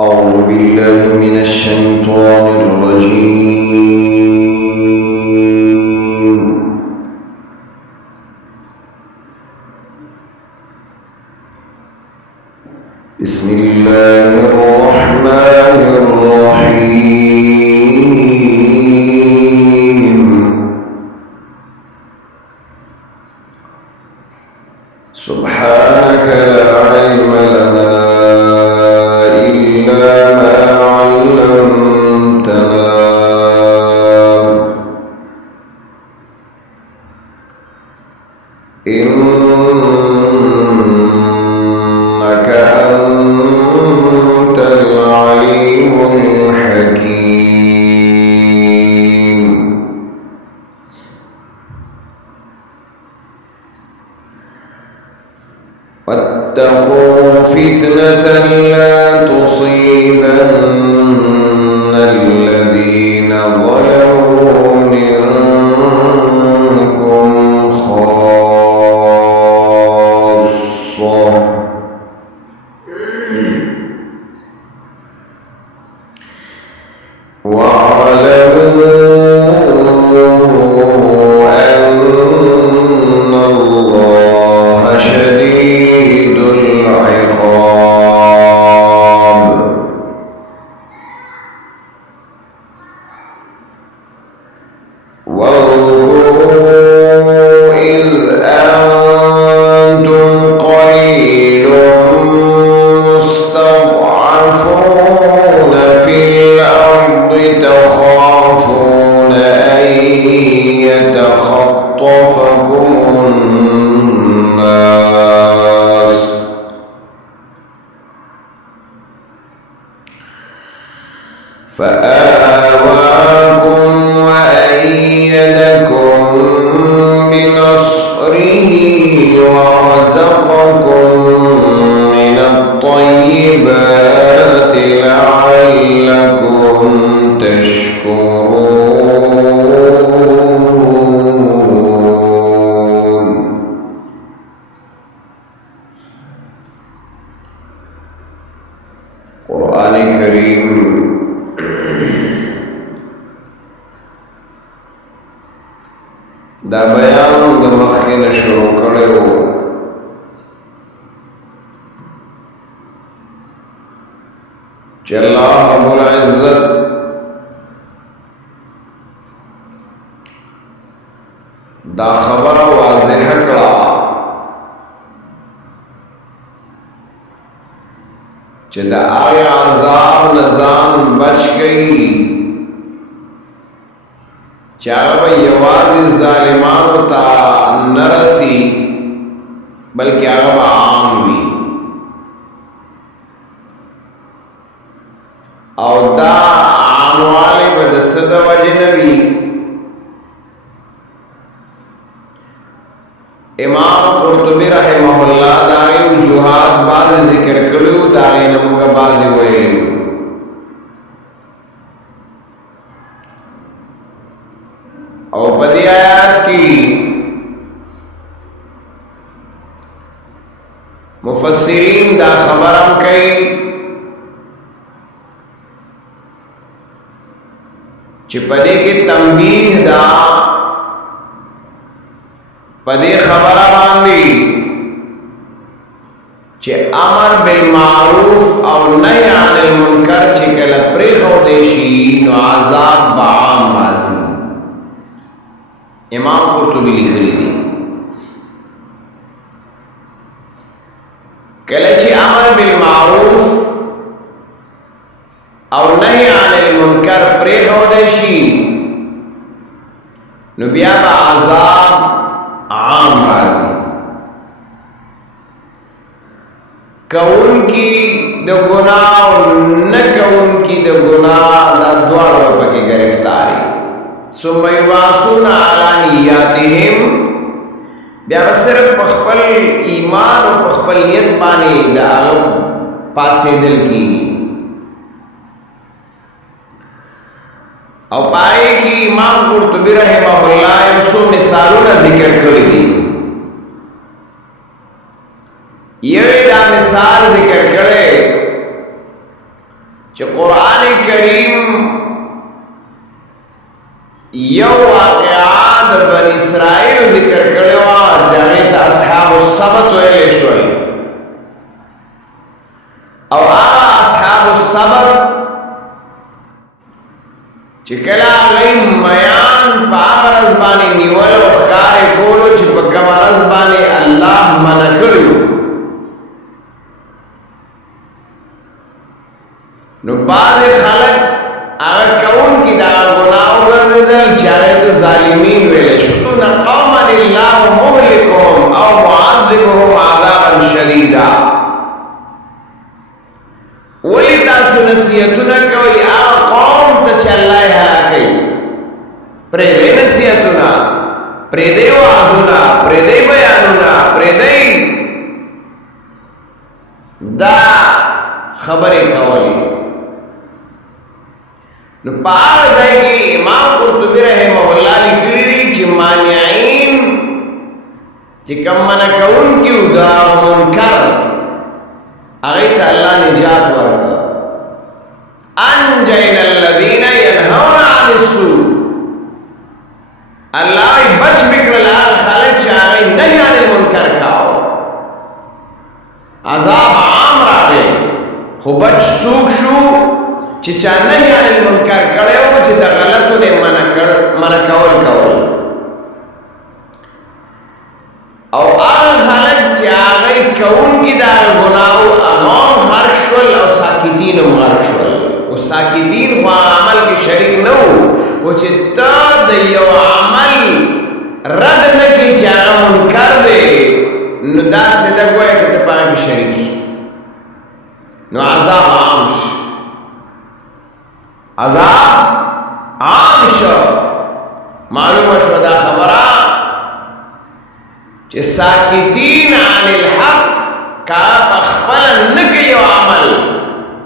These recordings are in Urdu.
أعوذ بالله من الشيطان الرجيم. بسم الله الرحمن الرحيم. سبحانك لا علم لنا إلا ما علمتنا إنك أنت العليم الحكيم. واتقوا فتنة لا تصيبن الذين ظلموا منكم خاصة واعلموا أن الله شديد العقاب. واذكروا إذ أنتم قليل مستضعفون في الأرض تخافون أن يتخطفكم الناس فآواكم وأيدكم بنصره ورزقكم من الطيبات لعلكم تشكرون. قرآن كريم دا بیان د مخکې شروع کړی و چې الله رب العزت دا خبره واضح کړه چې د هغه عذاب نه ځان بچ کړي چې هغه یوازې ظالمانو ته نه رسي بلکې هغه عام وي او دا عاموالی به د څه د وجې نه وي. امام قرطبي رحمه الله د هغې وجوهات بعضې ذکر کړي وو، د هغې نه موږ بعضې ویلي وو. او په دې آیات کې مفسرین دا خبره کوي چې په دې کې تنبیه دا په دې خبره باندې چې امر بالمعروف او نهی عن المنکر چې کله پرېښودی شي نو عذاب به عام راځي. امام قرطبی لیکلی دی کله چې امر بالمعروف او نهی عن المنکر پرېښودی شي نو بیا به عذاب عام راځي. کوونکي د ګناه او نه کوونکي د ګناه دا دواړه پکې گرفتاري. ثم یبعثون علی نیاتهم، بیا صرف په خپل ایمان او په خپل نیت باندې د هغه پاسېدل کېږي. او پای کې امام قرطبي رحمه الله یو څو مثالونه ذکر کړي دي. یو دا مثال ذکر کړي چې قرآن کریم یو واقعا د بنی اسرائیل ذکر کړی و چې هغې ته اصحاب السبت ویلی شوی او هغه اصحاب السبت چې کله هغوی میان په هغه ورځ باندې نیول او ښکار یې کولو چې په کومه ورځ باندې الله منع کړي نو بعضې خلک هغه کوونکي دغه ګناه وګرځېدل چې هغې ته ظالمین ویلی شو قوما الله مهلکهم او معذبهم عذابا شدیدا ولی تاسو نصیحتونه کوئ هغه قوم ته چې الله یې هلاکوي پرېږدئ نصیحتونه پرېږدئ وعظونه پرېږدئ بیانونه پرېږدئ دا خبرې کولې نو په هغه ځای کې امام قرطبي رحمه الله لیکلي دي چې مانعین چې کوم منع کوونکي وو د منکر هغې ته الله نجات ورکړه انجینا الذین ینهون عن السوء الله یې بچ بکړل هغه خلک چې هغې نهی عن المنکر کاو عذاب عام راغی خو بچ څوک شو چې چا نهی عن المنکر کړی و چې د غلطو نه منع کول او هغه خلک چې هغې کوونکي د ګناهو هغه هم غرق شول او ساکتین هم غرق شول او ساکتین خو عمل کې شریک نه وو خو چې ته د یو عمل رد نه کړې چې هغه منکر دی نو داسې ده ګویا که ته په هغه کې شریک نو عذاب عام شو عذاب عام شو معلومه شو دا خبره چې ساکتین عن الحق کا پخپل نکی یو عمل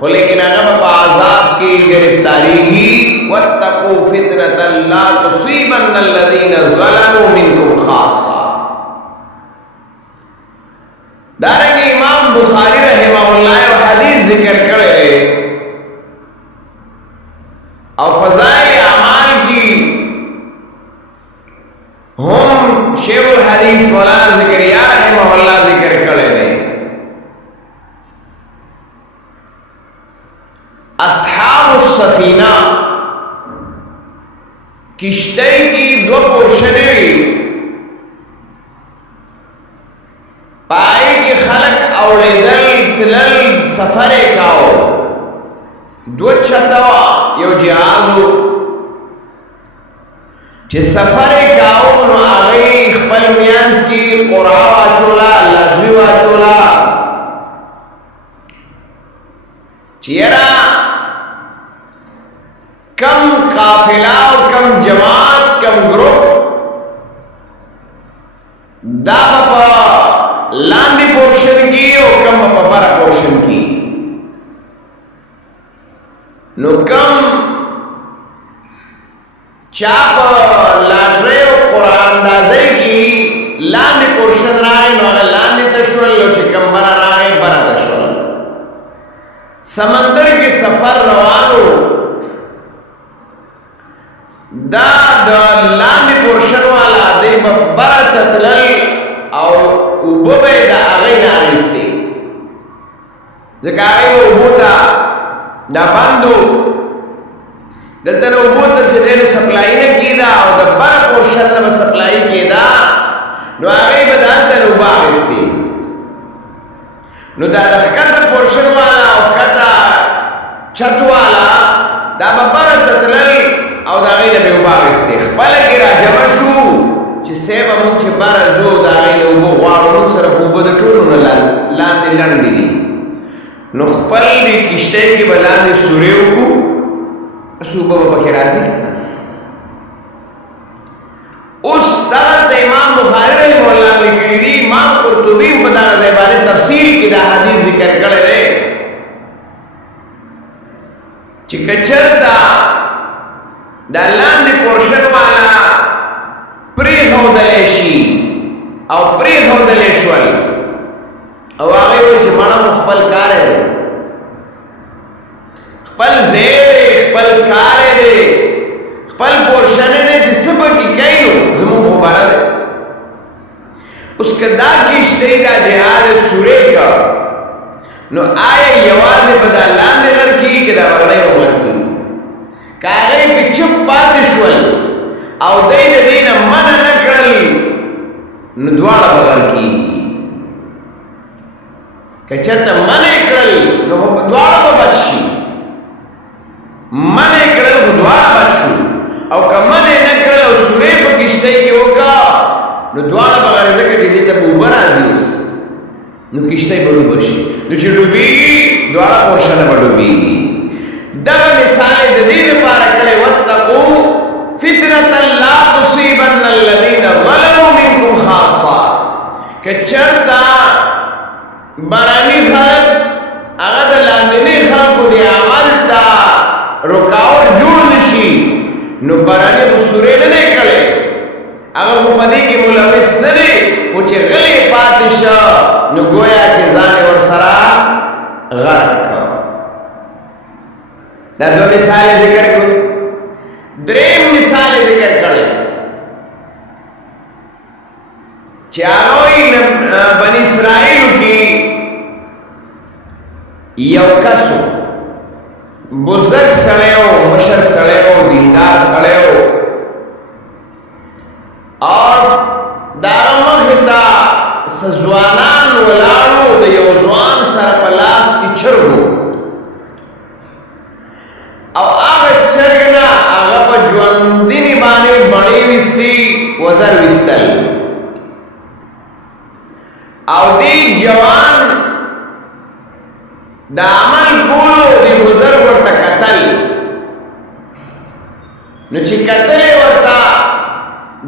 خو لیکن هغه په عذاب کې گرفتاریږي واتقوا فتنة لا تصيبن الذين ظلموا منكم خاصه دارنګه امام بخاری رحمه الله یو حدیث ذکر کړی او فضائل اعمال کی هم شیخ الحدیث مولانا ذکریا رحمہ اللہ ذکر کرے نے اصحاب السفینہ کشتی کی دو پورشنیں پائی کی خلق اوڑیدل تلل سفر کاؤ دو چتوا یو جهازو چې سفر کاو نو هغې خپل میانځ کې قرعه واچوله لغړي واچوله چې یاره کم قافله او کم جماعت کم ګروپ دا په لاندې پورشن کې او کم په بره پورشن کې نو کم چاپ لاټرۍ او قرآن اندازۍ کې لاندې پورشن راغی نو هغه لاندې ته شول او چې کم بره راغی بره ته شول سمندر کې سفر روانو دا د لاندې پورشن والا دی به بره ته تلل او اوبه به یې د هغې نه اخیستې ځکه هغې به اوبو ته دا بندو دلته نه اوبو ته چې دی نو سپلایي نه کېده او د بره پورشن نه به سپلایي کېده نو هغې به د هلته نه اوبه اخیستې نو دا د ښکته پورشن والا او ښکته چت والا دا به بره ته تلل او د هغې نه به اوبه اخیستې خپله کې راجمع شو چې صیبه موږ چې بره ځو د هغې نه اوبه غواړو موږ سره خو اوبه د ټولو نه لاندې لنډې دي نو خپل دې کشتۍ کې به لاندې سورې وکړو صوبه به پکې راځي که نه اوس دغلته امام بخاري رحمه الله لیکلي دي امام قرطبي په دغه ځای باندې تفصیل کې دا حدیث ذکر کړی دی چې که چېرته دا لاندې پورشن والا پرېښودلی شي او پرېښودلی شول او هغې وایي چې مړه مو خپل کار دی خپل زیر خپل کار دی خپل پورشن دی چې څه پکې کوي نو زموږ خبره ده اوس که دا کشتۍ دا جهاد سورې کا نو آیا یوازې به دا لاندې غر کېږي که دا ورنی به غر کېږي که هغې پې چپ پاتې شول او دی د دې نه منع نه کړل نو دواړه به غر کېږي که چېرته منع کړل نو دواړه به بچ شي منع کړل خو دواړه بچ شو او که منع نه کړل او سورې په کشتۍ کې وکړه نو دواړه به غر ځکه چې دې ته به اوبه راځي اوس نو کشتۍ به ډوبه شي نو چې ډوبېږي دواړه پورشنه به ډوبېږي دغه مثال د دې لپاره کړی واتقوا فتنة لا تصيبن الذين ظلموا منكم خاصة که چېرته باراني خلک هغه د لاندني خلکو د عمل ته رکاوټ جوړ نه شي نو باراني خو سورې نه دی کړی هغه خو په دې کې ملوث نه دی خو چې غلی پاتې شه نو گویا کې ځان یې ورسره غرق کړ دا دوه مثال ذکر کړو دریم مثال ذکر کړی چې هغوی بني اسرائیلو کې یو کسو بزرگ سړی و مشر سړی و دیندار سړی و اور داغه مخې ته څه ځوانان ولاړو د یو ځوان سره په لاس کې چرګ و او هغه چرګ نه هغه په ژوندینې باندې بڼې ویستي وزر ویستل او دې جوان د عمل کولو دې بزرګ ورته کتل نو چې کتل یې ورته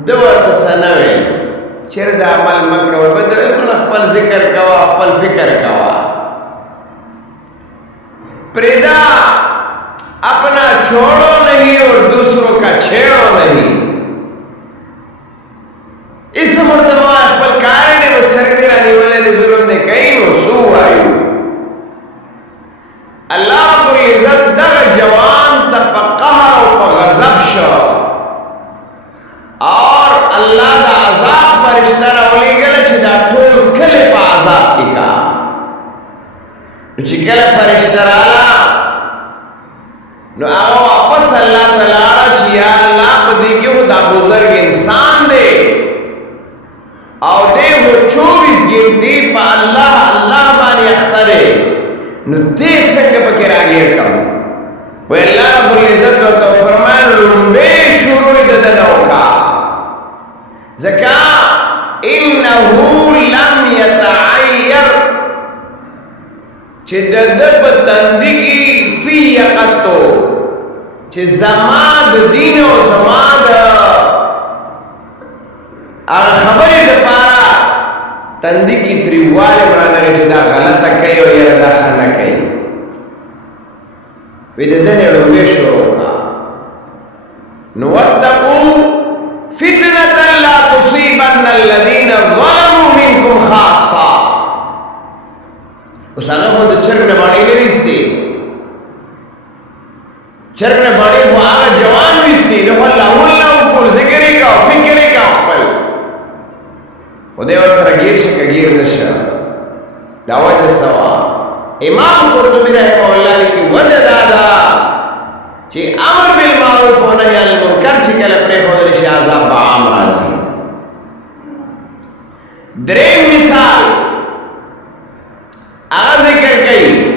ده ورته څه نه ویل چېر د عمل مه کوه به ده ویل خپل ذکر کوه خپل فکر کوه پرېږده اپنا چھوڑو نہیں اور دوسروں کا چھیڑو نہیں اس مرتبہ خپل کار نه اوس چرګ دی رانیولې د ظلم دی کوي نو څه وایو الله رب العزت دغه جوان ته په قهر او په غضب شو اور الله د عذاب فرشته راولېږله چې دا ټول کلي په عذاب کې کا نو چې کله فرشته راغله نو هغه واپس الله تعالی چې یا الله په دې کې و دا بزرګ انسان دی او دې و 24 ګنټې په الله الله باندې اخته دی نو دې څنګه پکې راګیر کړو وی الله رب العزت ورته فرمایل لومبې شروع د ده نه وکړه ځکه انه لم یتعیر چې د ده په تندي کې فی یقتو چې زما د دین او زما د هغه خبرې دپاره تندي کې تریوالی برادرې چې دا غلطه کوي او یاره دا ښه نه کوي وی د ده نه ړومبې شروع کړه نو واتقوا فتنة لا تصيبن الذين ظلموا منكم خاصة اوس هغه خو د چرګ نه باڼې نه ویستې چرګ نه باڼې خو هغه جوان ویستې نو الله وکړو ذکر یې کوه فکر یې کوه خپل خو دی ورسره ګیر شه که ګیر نه شه دا وجه څه وه امام قرطبي رحمه الله لیکي وجه دا ده چې امر بالمعروف و نهی عن المنکر چې کله پرېښودلی شي عذاب به عام راځي دریم مثال هغه ذکر کوي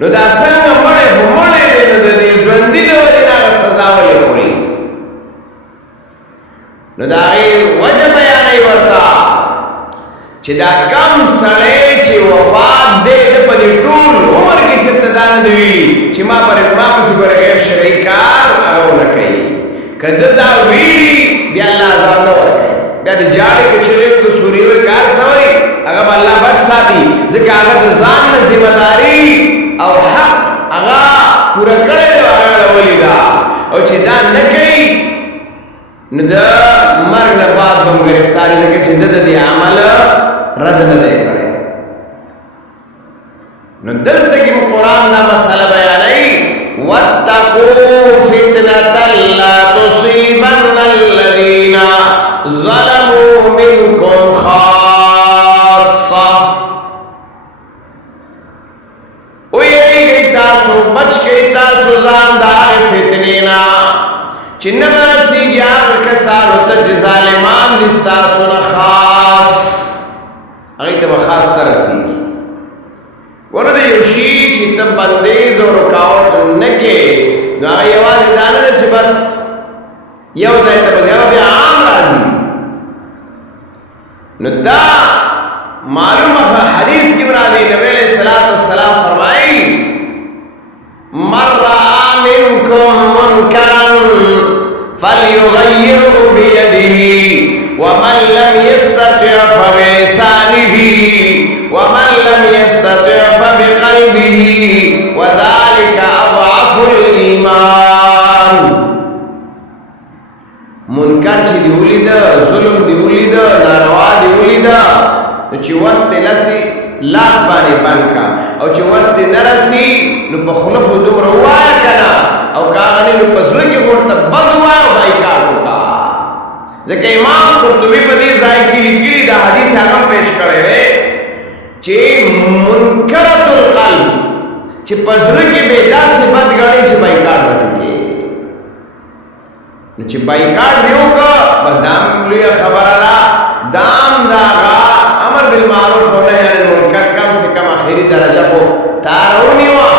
نو دا څنګه مړې همړې دې نو د دې ژوندي د ولې هغه سزا ولې خوري نو دا وجه بیانوي ورته چې دا کم سړی چې وفات دی د په دې ټول عمر کې چېرته دا نه دی چې ما پسې ګوره غیر شرعي کار هغه ونه کوي که ده دا ویلي بیا الله عذاب نه ورکوي بیا د جاړې کې چې د سوریو کار څه وایي هغه به الله بچ ساتي ځکه هغه د ځان نه ذمهداري او حق هغه پوره کړی دی هغه راولي ده او چې دا نه کوي نو د مرګ نه بعد به هم ګرفتاري لکه چې ده د دې عمل رد نه دی کړی نو دلته کې قرآن دا مسئله بیانوي واتقوا فتنة لا تصيبن الذين ظلموا منكم خاصة ویریږئ تاسو بچ کئ تاسو ځان د هغې فتنې نه چې نه به رسېږي هغه کسانو ته چې ظالمان دي ستاسو نه خاص هغې ته به خاص ته رسېږي ګوره د یو شي چې ته بندیز او رکاوټ نه کې نو هغه یوازې دا نه ده چې بس یو ځای ته به بیا عام راځي نو دا معلومه حدیث کې راځي نبی علیہ الصلوۃ والسلام فرمایي من رأى منكم منكرا فليغيره بيده ومن لم يستطع فبلسانه ومن لم يستطع فبقلبه وذلك أضعف الإيمان منکر چې دی ولید ظلم دی ولید ناروا دی ولید نو چې واسطه لسی لاس باندې بند کا او چې واسطه نرسي نو په خلف دومره وای کنه او کاغنی نو په زړه کې ورته بد وای او بایکاټ وکا ځکه امام قرطبي په دې ځای کې لیکلي دا حدیث هغه پیش کړی دی چې منکرۃ القلب چې په زړه کې به داسې بد غړي چې بایکاټ وکړي نو چې بایکاټ دیو کا بس دام لوی خبره را دام داغا امر بالمعروف و نهی عن المنکر کم سے کم آخری درجہ کو تارونی وا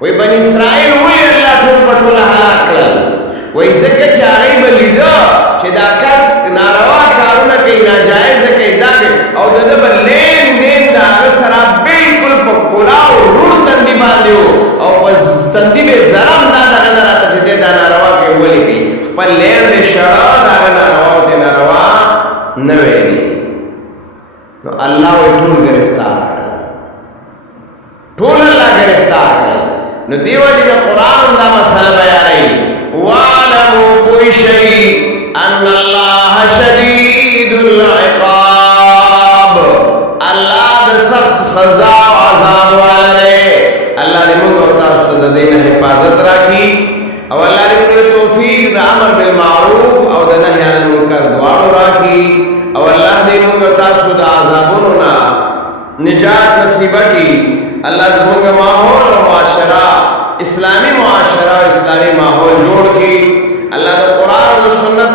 وی بنی اسرائیل وی اللہ ټول پټول هلاک کړل وی ځکه چې هغوی به لیده چې دا کس ناروا کارونه کوي ناجایزه کوي دا او د ده به لین دین د هغه سره بلکل په کلاو روڼ تندي باندې او په تندي به ذرم دا دغه نه راته چې دی دا ناروا کوي ولې کوي خپل لین دې شړه د هغه ناروا او دې ناروا نه ویلي نو الله وی ټول گرفتار کړل ټول الله گرفتار کړل نو دیو دې د قرآن دا مسله بیانوي واعلموا پوه شئ ان الله شدید العقاب الله د سخت سزا او عذاب والا دی الله دې موږ او تاسو ته د دې حفاظت راکړي او الله دې موږ توفیق د امر بالمعروف او د نهي عن المنکر دواړو راکړي او الله دې موږ تاسو د عذابونو نه نجات نصیب کړي الله زموږ ماحول او معاشره اسلامی معاشره او اسلامی ماحول جوړ کړي الله د قرآن او سنت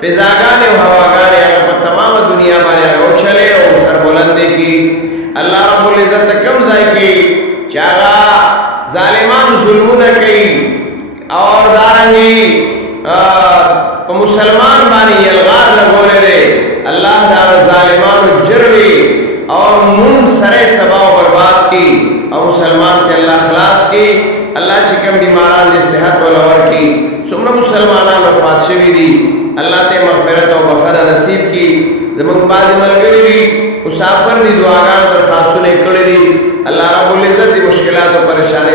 فضاګانې او هواګانې هغه په تمامه دنیا باندې هغه چلے او سربلندې کړي الله رب العزت کوم ځای کې چې هغه ظالمان ظلمونه کوي او دارنګي په مسلمان باندې یلغار لګولې دی الله دا ظالمانو جروي او مون سره تباہ او برباد کی او مسلمان ته الله خلاص کی الله چې کوم بیماران دې صحت ولور کی څومره مسلمانان وفات شوي دي الله ته مغفرت او بخښنه نصیب کی زموږ بعض ملګری دي مسافر دي دعاګانې درخواستونه کړې دي الله رب العزت مشکلات او پریشانې